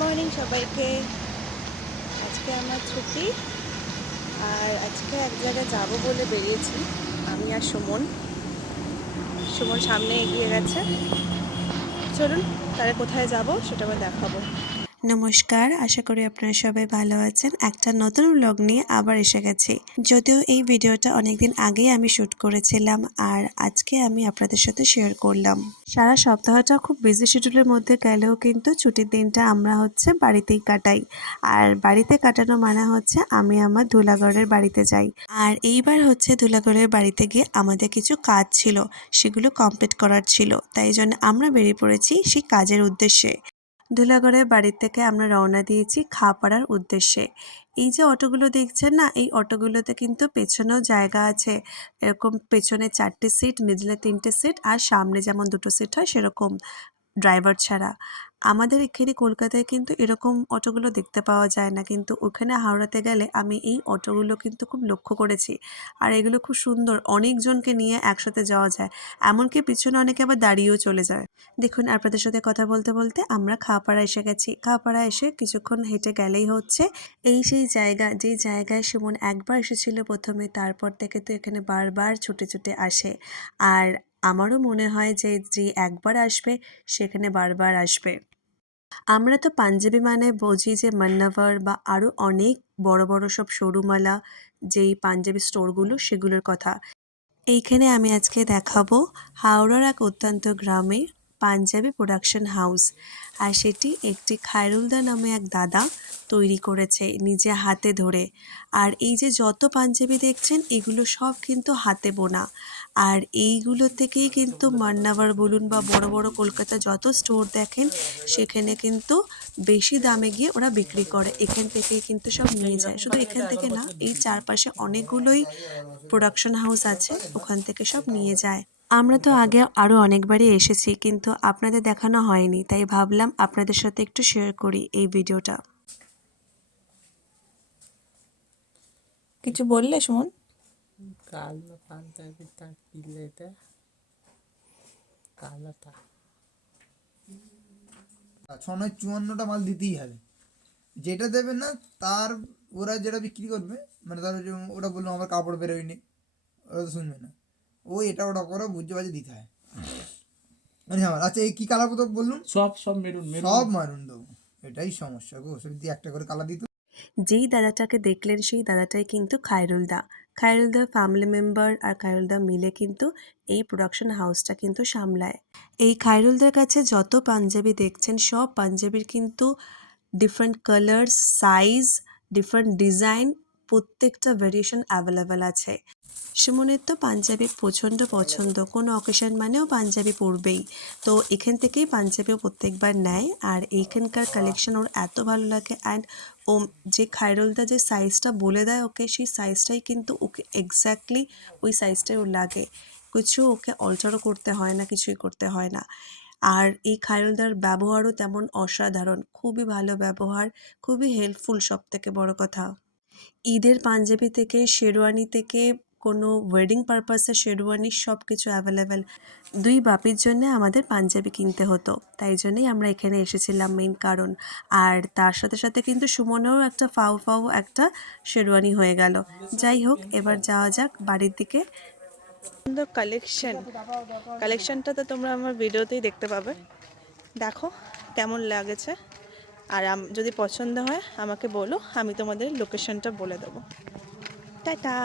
Morning সবাইকে। আজকে আমার ছুটি, আর আজকে এক জায়গায় যাব বলে বেরিয়েছি আমি আর সুমন। সুমন সামনে এগিয়ে গেছে। চলুন তাহলে কোথায় যাব সেটা আমি দেখাবো। নমস্কার, আশা করি আপনারা সবাই ভালো আছেন। একটা নতুন ব্লগ নিয়ে আবার এসে গেছি। যদিও এই ভিডিওটা অনেকদিন আগেই আমি শ্যুট করেছিলাম, আর আজকে আমি আপনাদের সাথে শেয়ার করলাম। সারা সপ্তাহটা খুব বিজি শিডিউলের মধ্যে গেলেও কিন্তু ছুটির দিনটা আমরা বাড়িতেই কাটাই। আর বাড়িতে কাটানো মানে আমি আমার ধুলাগড়ের বাড়িতে যাই। আর এইবার ধুলাগড়ের বাড়িতে গিয়ে আমাদের কিছু কাজ ছিল, সেগুলো কমপ্লিট করার ছিল। তাই জন্য আমরা বেরিয়ে পড়েছি সেই কাজের উদ্দেশ্যে। ধুলাগড়ের বাড়ি থেকে আমরা রওনা দিয়েছি খাপাড়ার উদ্দেশ্যে। এই যে অটোগুলো দেখছেন না, এই অটোগুলোতে কিন্তু পেছনেও জায়গা আছে। এরকম পেছনে 4টে সিট, মিডলে 3টে সিট, আর সামনে যেমন 2টো সিট হয় সেরকম, ড্রাইভার ছাড়া। আমাদের এখানে কলকাতায় কিন্তু এরকম অটোগুলো দেখতে পাওয়া যায় না, কিন্তু ওখানে হাওড়াতে গেলে আমি এই অটোগুলো কিন্তু খুব লক্ষ্য করেছি। আর এগুলো খুব সুন্দর, অনেকজনকে নিয়ে একসাথে যাওয়া যায়। এমনকি পিছনে অনেকে আবার দাঁড়িয়েও চলে যায়। দেখুন, আপনাদের সাথে কথা বলতে বলতে আমরা খাপাড়া এসে গেছি। খাপাড়া এসে কিছুক্ষণ হেঁটে গেলেই এই সেই জায়গা, যেই জায়গায় সুমন একবার এসেছিল প্রথমে, তারপর থেকে তো এখানে বারবার ছুটে ছুটে আসে। আর আমারও মনে হয় যে যে একবার আসবে সেখানে বারবার আসবে। আমরা তো পাঞ্জাবি মানে বুঝি যে মান্নাভার বা আরও অনেক বড় বড় সব শোরুমওয়ালা যেই পাঞ্জাবি স্টোরগুলো, সেগুলোর কথা। এইখানে আমি আজকে দেখাবো হাওড়ার এক অত্যন্ত গ্রামে পাঞ্জাবি প্রোডাকশন হাউস। আর সেটি একটি খায়রুলদা নামে এক দাদা তৈরি করেছে নিজে হাতে ধরে। আর এই যে যত পাঞ্জাবি দেখছেন, এগুলো সব কিন্তু হাতে বোনা। আর এইগুলো থেকেই কিন্তু মান্নাভার বলুন বা বড় বড় কলকাতা যত স্টোর দেখেন, সেখানে কিন্তু বেশি দামে গিয়ে ওরা বিক্রি করে। এখান থেকেই কিন্তু সব নিয়ে যায়। শুধু এখান থেকে না, এই চারপাশে অনেকগুলোই প্রোডাকশন হাউস আছে, ওখান থেকে সব নিয়ে যায়। আমরা তো আগে আরও অনেকবারই এসেছি, কিন্তু আপনাদের দেখানো হয়নি, তাই ভাবলাম আপনাদের সাথে একটু শেয়ার করি এই ভিডিওটা। কিছু বললে সুমন? কালো পাঞ্জাবি তার পিলেতে কালোটা 54টা মাল দিতেই হবে। যেটা দেবে না তার, ওরা যেটা বিক্রি করবে, মানে তার ওটা বললো আমার কাপড় বেরোয়নি, ওরা তো শুনবে না। ও এটা ওটা করে বুঝতে পারছে দিতে হয়। মানে আমার আচ্ছা, এই কী কালার তো বললুন? সব সব মেরুন মেরুন সব মারুন দেবো, এটাই সমস্যা গো। সব দিয়ে একটা করে কালার দিত। যেই দাদাটাকে দেখলেন, সেই দাদাটাই কিন্তু খায়রুলদা। খায়রুলদার ফ্যামিলি মেম্বার আর খায়রুলদা মিলে কিন্তু এই প্রোডাকশন হাউসটা কিন্তু সামলায়। এই খায়রুলদার কাছে যত পাঞ্জাবি দেখছেন, সব পাঞ্জাবির কিন্তু different colours, size, different design, প্রত্যেকটা ভেরিয়েশন অ্যাভেলেবেল আছে। সুমনের তো পাঞ্জাবি প্রচণ্ড পছন্দ, কোনো অকেশন মানেও পাঞ্জাবি পরবেই। তো এখান থেকেই পাঞ্জাবিও প্রত্যেকবার নেয়। আর এইখানকার কালেকশন ওর এত ভালো লাগে। অ্যান্ড ও যে খায়রুলদা যে সাইজটা বলে দেয় ওকে, সেই সাইজটাই কিন্তু ওকে এক্স্যাক্টলি ওই সাইজটাই ওর লাগে। কিছু ওকে অল্টারও করতে হয় না, কিছুই করতে হয় না। আর এই খায়রুলদার ব্যবহারও তেমন অসাধারণ, খুবই ভালো ব্যবহার, খুবই হেল্পফুল। সব থেকে বড় কথা, ঈদের পাঞ্জাবি থেকে শেরওয়ানি থেকে কোনো ওয়েডিং পারপাসে শেরওয়ানি, সব কিছু অ্যাভেলেবেল। দুই বাপির জন্য আমাদের পাঞ্জাবি কিনতে হতো, তাই জন্যই আমরা এখানে এসেছিলাম, মেইন কারণ। আর তার সাথে সাথে কিন্তু সুমনেরও একটা ফাও ফাও একটা শেরওয়ানি হয়ে গেল। যাই হোক, এবার যাওয়া যাক বাড়ির দিকে। সুন্দর কালেকশনটা তো তোমরা আমার ভিডিওতেই দেখতে পাবে। দেখো কেমন লাগেছে। আর যদি পছন্দ হয় আমাকে বলো, আমি তোমাদের লোকেশনটা বলে দেবো। টাটা।